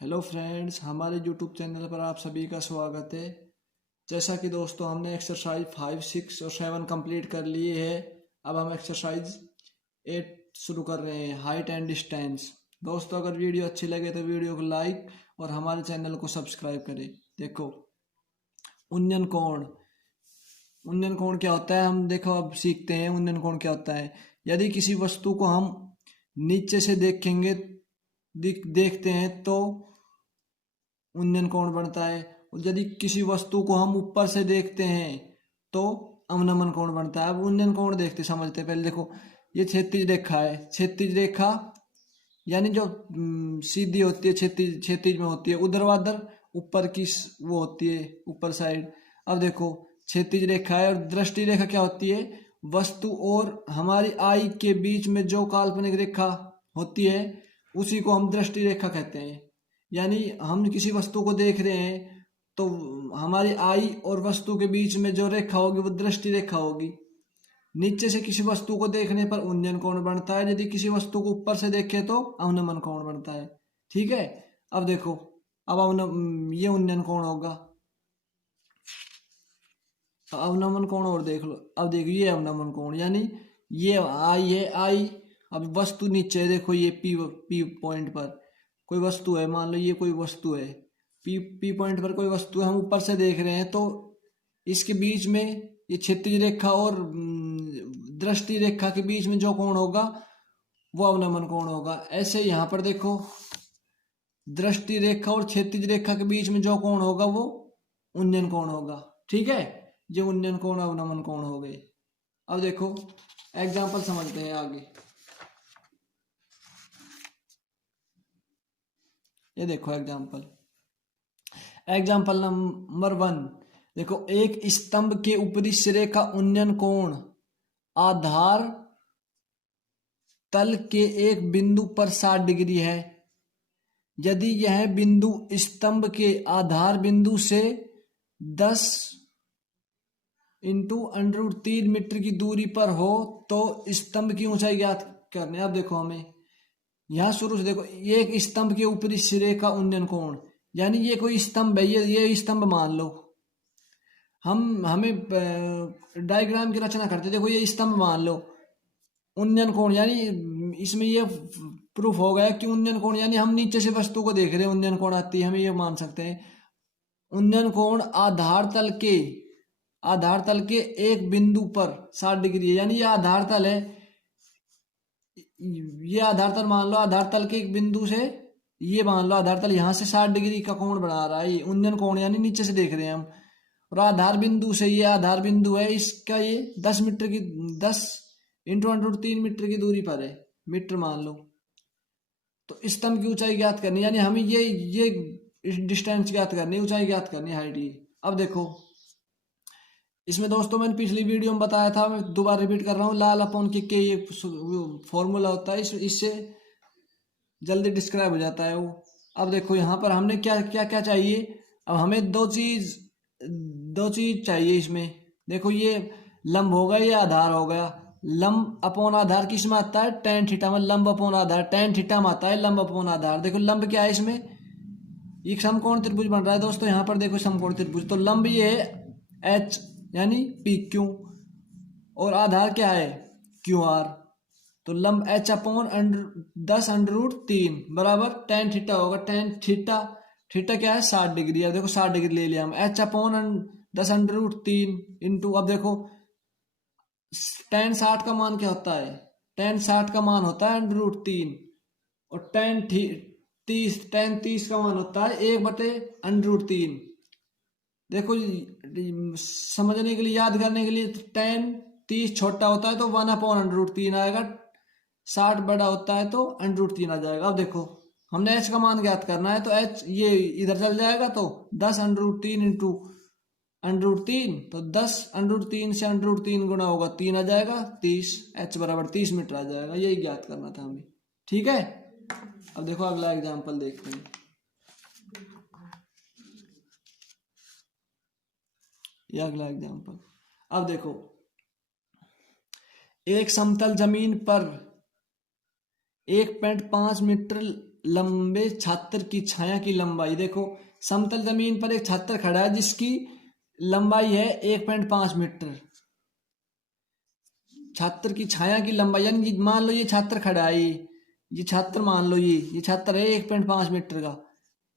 Hello friends, हमारे YouTube channel पर आप सभी का स्वागत है। जैसा कि दोस्तों हमने एक्सरसाइज 5, 6 और 7 कंप्लीट कर लिए है। अब हम एक्सरसाइज 8 शुरू कर रहे हैं, हाइट एंड डिस्टेंस। दोस्तों, अगर वीडियो अच्छी लगे तो वीडियो को लाइक और हमारे चैनल को सब्सक्राइब करें। देखो, उन्नयन कोण। उन्नयन कोण क्या होता है, हम देखो अब सीखते हैं उन्नयन कोण क्या होता है। यदि किसी वस्तु को हम नीचे से देखेंगे देखते हैं तो उन्नयन कोण बनता है, और यदि किसी वस्तु को हम ऊपर से देखते हैं तो अवनमन कोण बनता है। अब उन्नयन कोण देखते समझते हैं। पहले देखो, ये क्षैतिज रेखा है। क्षैतिज रेखा यानी जो सीधी होती है, क्षैतिज क्षैतिज में होती है, ऊर्ध्वाधर ऊपर की वो होती है, ऊपर साइड। अब देखो, क्षैतिज रेखा है। और दृष्टि रेखा क्या होती है? वस्तु और हमारी आई के बीच में जो काल्पनिक रेखा होती है उसी को हम दृष्टि रेखा कहते हैं। यानी हम किसी वस्तु को देख रहे हैं तो हमारी आई और वस्तु के बीच में जो रेखा होगी वो दृष्टि रेखा होगी। नीचे से किसी वस्तु को देखने पर उन्नयन कोण बनता है, यदि किसी वस्तु को ऊपर से देखे तो अवनमन कोण बनता है। ठीक है। अब देखो, अब ये उन्नयन कोण होगा। अवनमन कोण और देख लो। अब देखो, ये अवनमन कोण यानी ये आई है, आई। अब वस्तु नीचे है, देखो ये पी पी पॉइंट पर कोई वस्तु है। मान लो ये कोई वस्तु है, पी पी पॉइंट पर कोई वस्तु है, हम ऊपर से देख रहे हैं तो इसके बीच में ये क्षैतिज रेखा और दृष्टि रेखा के बीच में जो कोण होगा वो अवनमन कोण होगा। ऐसे यहाँ पर देखो, दृष्टि रेखा और क्षैतिज रेखा के बीच में जो कोण होगा वो उन्नयन कोण होगा। ठीक है। ये उन्नयन कोण अवनमन कोण हो गए। अब देखो, एग्जाम्पल समझते हैं आगे। ये देखो एग्जाम्पल, एग्जाम्पल नंबर 1। देखो, एक स्तंभ के ऊपरी सिरे का उन्नयन कोण आधार तल के एक बिंदु पर 60 डिग्री है। यदि यह बिंदु स्तंभ के आधार बिंदु से 10 इंटू √3 मीटर की दूरी पर हो तो स्तंभ की ऊंचाई ज्ञात करनी है। अब देखो, हमें यहाँ शुरू से देखो, ये एक स्तंभ के ऊपरी सिरे का उन्नयन कोण, यानी ये कोई स्तंभ है, ये स्तंभ मान लो। हमें डायग्राम की रचना करते, देखो ये स्तंभ मान लो। उन्नयन कोण यानी इसमें ये प्रूफ हो गया कि उन्नयन कोण यानी हम नीचे से वस्तु को देख रहे हैं, उन्नयन कोण आती है, हमें ये मान सकते हैं। उन्नयन कोण आधार तल के एक बिंदु पर 60 डिग्री है, यानी ये आधार तल है। ये आधार तल मान लो, आधार तल के एक बिंदु से ये मान लो आधार तल यहाँ से 60 डिग्री का कोण बना रहा है। ये उन्नयन कोण यानी नीचे से देख रहे हैं हम। और आधार बिंदु से, ये आधार बिंदु है, इसका ये 10 मीटर की 10 इंटू √3 मीटर की दूरी पर है, मीटर मान लो। तो स्तंभ की ऊंचाई ज्ञात करनी, यानी हमें ये डिस्टेंस ज्ञात करनी, ऊंचाई ज्ञात करनी, हाइट। ये अब देखो, इसमें दोस्तों मैंने पिछली वीडियो में बताया था, मैं दोबारा रिपीट कर रहा हूँ। लाल अपॉन के ये फॉर्मूला होता है, इससे जल्दी डिस्क्राइब हो जाता है वो। अब देखो, यहाँ पर हमने क्या क्या क्या चाहिए। अब हमें दो चीज चाहिए इसमें। देखो, ये लंब हो गया, ये आधार हो गया। लंब अपॉन आधार किस में आता है? tan थीटा में। लंब अपॉन आधार tan थीटा में आता है लंब अपॉन आधार। देखो, लंब क्या है इसमें? एक समकोण त्रिभुज बन रहा है दोस्तों, यहाँ पर देखो समकोण त्रिभुज। तो लंब ये है h यानी PQ, और आधार क्या है? QR। तो लंब h अपॉन 10 √3 बराबर tan थीटा होगा। tan थीटा, थीटा क्या है? 60 डिग्री है। देखो 60 डिग्री ले लिया हम। h अपॉन 10 √3 इंटू, अब देखो tan 60 का मान क्या होता है? tan 60 का मान होता है √3, और tan 30 का मान होता है 1/√3। देखो, समझने के लिए, याद करने के लिए, tan 30 छोटा होता है तो 1/√3 आएगा, 60 बड़ा होता है तो √3 आ जाएगा। अब देखो, हमने h का मान ज्ञात करना है तो h ये इधर चल जाएगा, तो 10 √3 इंटू √3, तो 10 √3 से √3 गुना होगा 3 आ जाएगा 30, h बराबर 30 मीटर आ जाएगा। यही ज्ञात करना था हमें। ठीक है। अब देखो, अगला एग्जाम्पल देखते हैं। ये अगला एग्जाम्पल। अब देखो, एक समतल जमीन पर 1.5 मीटर लंबे छात्र की छाया की लंबाई। देखो समतल जमीन पर एक छात्र खड़ा है जिसकी लंबाई है 1.5 मीटर। छात्र की छाया की लंबाई यानी मान लो ये छात्र खड़ा है, ये छात्र मान लो ये छात्र है 1.5 मीटर का।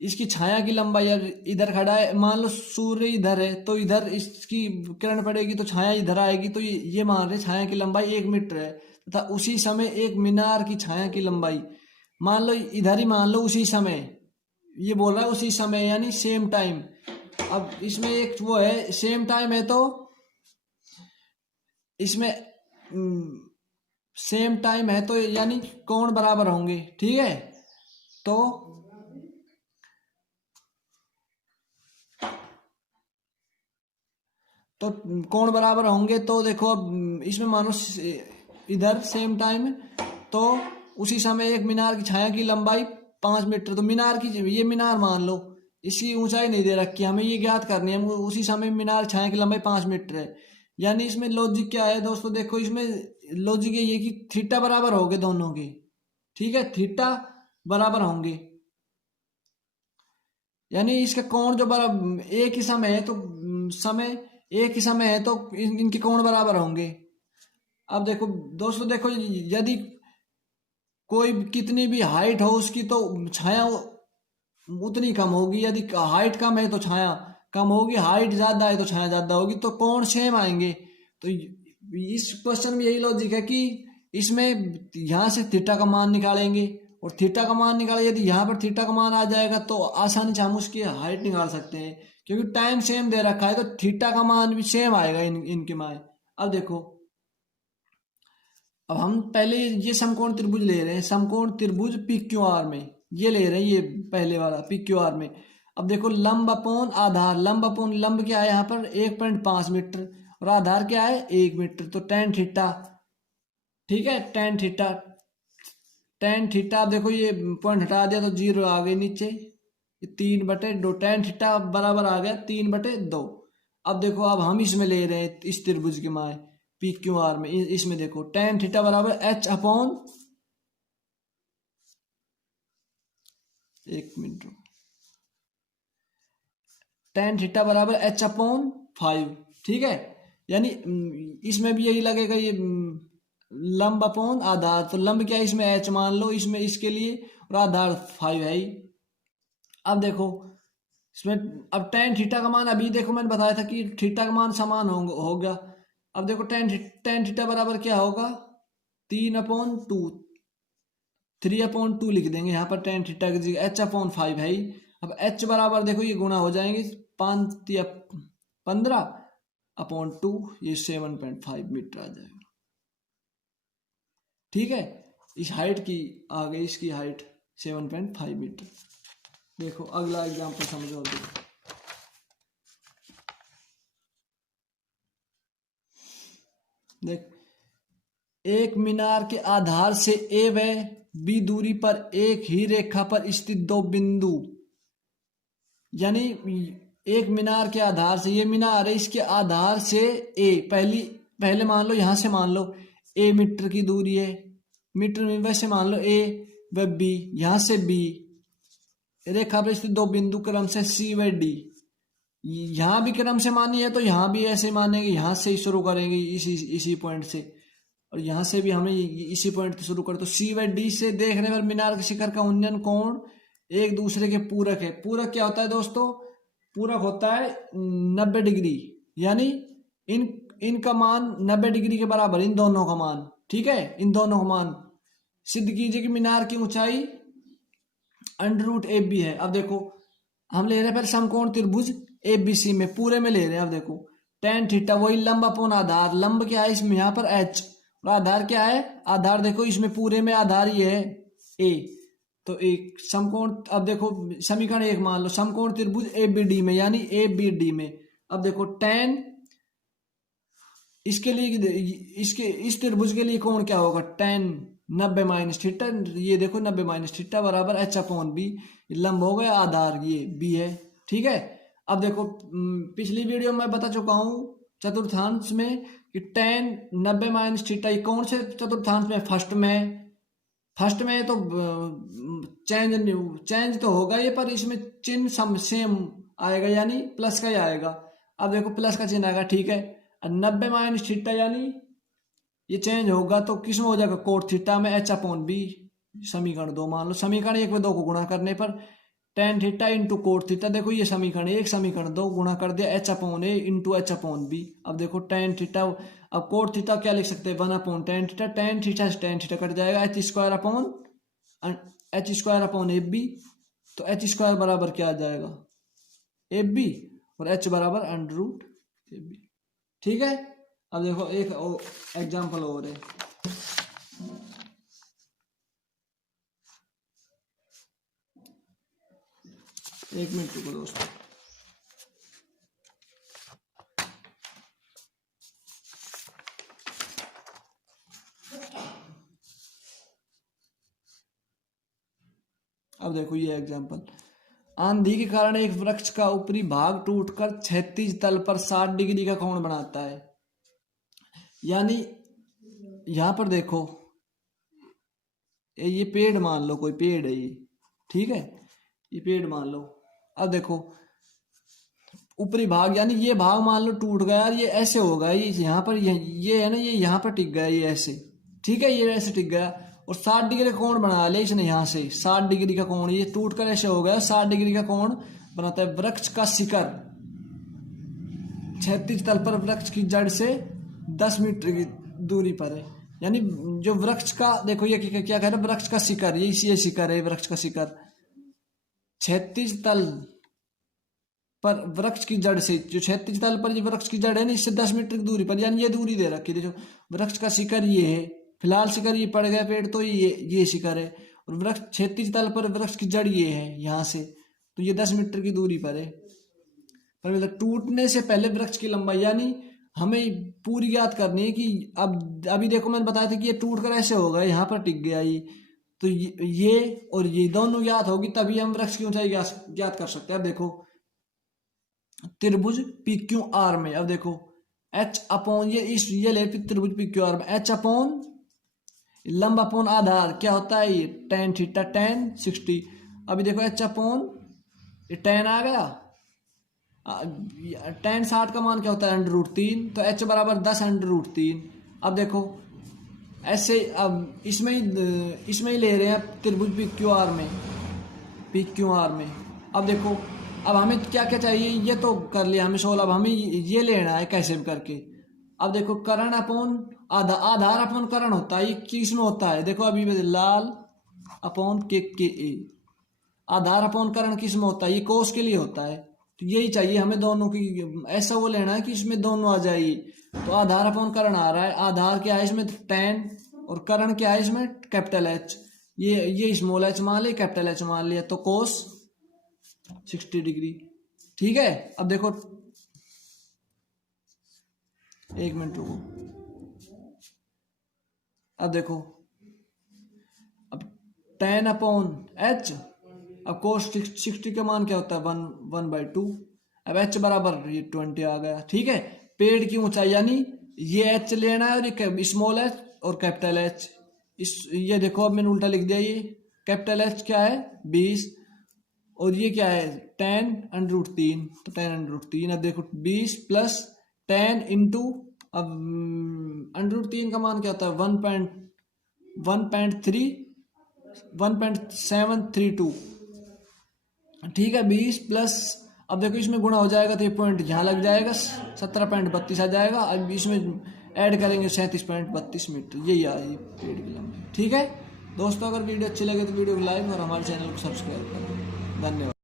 इसकी छाया की लंबाई इधर खड़ा है, मान लो सूर्य इधर है तो इधर इसकी किरण पड़ेगी तो छाया इधर आएगी, तो ये मान रहे छाया की लंबाई 1 मीटर है। तथा उसी समय एक मीनार की छाया की लंबाई मान लो इधर ही मान लो उसी समय, ये बोल रहा है उसी समय यानी सेम टाइम। अब इसमें एक वो है सेम टाइम है तो इसमें सेम टाइम है तो यानी कोण बराबर होंगे, ठीक है। तो कोण बराबर होंगे तो देखो अब इसमें मानो इधर सेम टाइम तो उसी समय एक मीनार की छाया की लंबाई 5 मीटर। तो मीनार की ये मीनार मान लो, इसकी ऊंचाई नहीं दे रखी, हमें ये ज्ञात करनी है। उसी समय मीनार छाया की लंबाई 5 मीटर है। यानी इसमें लॉजिक क्या है दोस्तों, देखो इसमें लॉजिक ये कि थीटा बराबर होंगे दोनों के, ठीक है, थीटा बराबर होंगे यानी इसका कोण जो बराबर एक ही समय है तो समय एक ही समय है तो इनके कोण बराबर होंगे। अब देखो दोस्तों, देखो यदि कोई कितनी भी हाइट हो उसकी तो छाया उतनी कम होगी। यदि हाइट कम है तो छाया कम होगी, हाइट ज्यादा है तो छाया ज्यादा होगी, तो कोण सेम आएंगे। तो इस क्वेश्चन में यही लॉजिक है कि इसमें यहां से थीटा का मान निकालेंगे और थीटा का मान निकाले, यदि यहाँ पर थीटा का मान आ जाएगा तो आसानी से हम उसकी हाइट निकाल सकते हैं, क्योंकि टाइम सेम दे रखा है तो थीटा का मान भी सेम आएगा इनके मान। अब देखो, अब हम पहले ये समकोण त्रिभुज ले रहे हैं, समकोण त्रिभुज पी क्यू आर में ये ले रहे हैं, ये पहले वाला पी क्यू आर में। अब देखो लंब अपोन आधार, लंब अपोन लंब क्या है यहाँ पर 1.5 मीटर और आधार क्या है 1 मीटर, तो टेन थीटा, ठीक है, टेन थीटा, टेन थीटा। अब देखो ये पॉइंट हटा दिया तो जीरो आ गई नीचे, 3/2, टेन थीटा बराबर आ गया 3/2। अब देखो अब हम इसमें ले रहे हैं इस त्रिभुज के मान पी क्यू आर में, इसमें देखो टेन थीटा बराबर एच अपॉन, एक मिनट, टेन थीटा बराबर एच अपॉन 5, ठीक है। यानी इसमें भी यही लगेगा, ये लंब अपॉन आधार, तो लंब क्या है इसमें एच मान लो इसमें इसके लिए और आधार 5 है ही। अब देखो इसमें अब टेन थीटा का मान अभी देखो मैंने बताया था कि थीटा का मान समान होगा। अब देखो टेन थीटा बराबर क्या होगा 3/2, 3/2 लिख देंगे यहाँ पर टेन थीटा की जगह, एच अपॉन 5 है ही। अब एच बराबर देखो ये गुणा हो जाएंगे 5 या 15/2, ये 7.5 मीटर आ जाएगा, ठीक है। इस हाइट की आ गई, इसकी हाइट 7.5 मीटर। देखो अगला एग्जांपल समझो। देख, एक मीनार के आधार से ए व बी दूरी पर एक ही रेखा पर स्थित दो बिंदु, यानी एक मीनार के आधार से, ये मीनार है इसके आधार से ए, पहले मान लो यहां से मान लो ए मीटर की दूरी है, मीटर में वैसे मान लो ए व बी, यहां से बी रेखा पर स्थित दो बिंदु क्रम से सी व डी। यहां भी क्रम से मानी है तो यहां भी ऐसे मानेंगे, यहां से ही शुरू करेंगे इसी पॉइंट से, और यहां से भी हमें इसी पॉइंट से शुरू करें। तो सी व डी से देखने पर मीनार के शिखर का उन्नयन कोण एक दूसरे के पूरक है। पूरक क्या होता है दोस्तों, पूरक होता है 90 डिग्री, यानी इनका मान 90 डिग्री के बराबर, इन दोनों का मान, ठीक है, इन दोनों का मान सिद्ध कीजिए कि मीनार की ऊंचाई √AB है। अब देखो हम ले रहे हैं फिर समकोण त्रिभुज ABC में, पूरे में ले रहे हैं। अब देखो टेन थीटा वही लंब अपोन आधार, लंब क्या है इसमें यहाँ पर H और आधार क्या है, आधार देखो इसमें पूरे में आधार ये है A, तो एक समकोण, अब देखो समीकरण एक मान लो समकोण त्रिभुज ABD में, यानी ABD में। अब देखो टेन इसके लिए, इसके इस त्रिभुज के लिए कोण क्या होगा, टेन 90 माइनस थीटा, ये देखो 90 माइनस थीटा बराबर H अपॉन B, लंब हो गया आधार ये B है, ठीक है। अब देखो पिछली वीडियो में बता चुका हूं चतुर्थांश में कि टेन 90 माइनस थीटा कौन से चतुर्थांश में, फर्स्ट में, फर्स्ट में तो चेंज तो होगा ये, पर इसमें चिन्ह सेम आएगा, यानी प्लस का ही आएगा। अब देखो प्लस का चिन्ह आएगा, ठीक है। 90 माइनस थीटा, यानी ये चेंज होगा तो किस में हो जाएगा, कोट थीटा में h/b। समीकरण 2 मान लो, समीकरण 1 में 2 को गुणा करने पर tan theta into cot theta, देखो ये समीकरण 1 समीकरण 2 गुणा कर दिया h/a इंटू h/b। अब देखो tan थीटा, अब कोट थीटा क्या लिख सकते हैं, 1/tan थीटा, tan थीटा से tan थीटा कट जाएगा, h² ab। तो h² बराबर क्या आ जाएगा, ab, और h बराबर √ab। ठीक है। अब देखो एक एग्जाम्पल और है। एक मिनट रुको दोस्तों। अब देखो ये एग्जाम्पल, आंधी के कारण एक वृक्ष का ऊपरी भाग टूटकर क्षैतिज तल पर 60 डिग्री का कोण बनाता है। यानी यहां पर देखो, ये पेड़ मान लो, कोई पेड़ है ये, ठीक है, ये पेड़ मान लो। अब देखो ऊपरी भाग, यानी ये भाग मान लो टूट गया, ये ऐसे होगा, ये यहाँ पर ये है ना, ये यहाँ पर टिक गया, ये ऐसे, ठीक है, ये ऐसे टिक गया, और 60 डिग्री का कोण बना लिया इसने यहाँ से। 60 डिग्री का कोण, ये टूट कर ऐसे हो गया, 60 डिग्री का कोण बनाता है। वृक्ष का शिखर क्षैतिज तल पर वृक्ष की जड़ से 10 मीटर की दूरी पर है। यानी जो वृक्ष का, देखो ये क्या कह रहा है, वृक्ष का शिखर, ये शिखर है, वृक्ष का शिखर क्षैतिज तल पर वृक्ष की जड़ से, जो क्षैतिज तल पर ये वृक्ष की जड़ है ना, इससे 10 मीटर की दूरी पर, यानी ये दूरी दे रखी है। देखो वृक्ष का शिखर ये है, फिलहाल शिखर ये पड़ गया पेड़, तो ये शिखर है, और वृक्ष क्षैतिज तल पर वृक्ष की जड़ ये है यहाँ से, तो ये 10 मीटर की दूरी पर है। पर मतलब टूटने से पहले वृक्ष की लंबाई, यानी हमें पूरी याद करनी है कि अब अभी देखो मैंने बताया था कि ये टूट कर ऐसे होगा, यहाँ पर टिक गया ये, तो ये और ये दोनों याद होगी, तभी हम वृक्ष की ऊंचाई ज्ञात कर सकते हैं। अब देखो त्रिभुज PQR में, अब देखो h/, ये ले त्रिभुज PQR में h/ लंब अपोन आधार क्या होता है, ये tan थीटा, tan 60। अभी देखो h/, ये tan आ गया, tan 60 का मान क्या होता है, √3, तो h बराबर 10 √3। अब देखो ऐसे, अब इसमें ही ले रहे हैं त्रिभुज PQR में। अब देखो, अब हमें क्या क्या चाहिए, ये तो कर लिया हमें सोल्व, अब हमें ये लेना है कैसे भी करके। अब देखो करण अपोन आधार अपोन करण होता है, ये किस में होता है, देखो अभी लाल अपोन KA, आधार अपोन करण किस में होता है, ये कोस के लिए होता है। तो यही चाहिए हमें दोनों की, ऐसा वो लेना है कि इसमें दोनों आ जाए। तो आधार अपोन करण आ रहा है, आधार क्या है इसमें tan, और करण क्या है इसमें कैपिटल H, ये स्मॉल h मान लिया, कैपिटल H मान लिया, तो कोस 60 डिग्री। ठीक है। अब देखो एक मिनट रुको, अब देखो, अब tan/h, अब कोस 60 का मान क्या होता है, 1/2। अब h बराबर ये 20 आ गया। ठीक है। पेड़ की ऊंचाई, यानी ये h लेना है, और ये स्मॉल h और कैपिटल H, ये देखो अब मैंने उल्टा लिख दिया, ये कैपिटल H क्या है 20, और ये क्या है tan √3, तो tan √3। अब देखो 20 प्लस tan इंटू, अब √3 का मान क्या होता है 1.732। ठीक है। 20 प्लस, अब देखो इसमें गुणा हो जाएगा तो ये पॉइंट यहाँ लग जाएगा, 17.32 आ जाएगा। अब इसमें ऐड करेंगे 37.32 मीटर, यही आ रही पेड़ की लंबाई। ठीक है दोस्तों, अगर वीडियो अच्छी लगे तो वीडियो को लाइक और हमारे चैनल को सब्सक्राइब करें। धन्यवाद।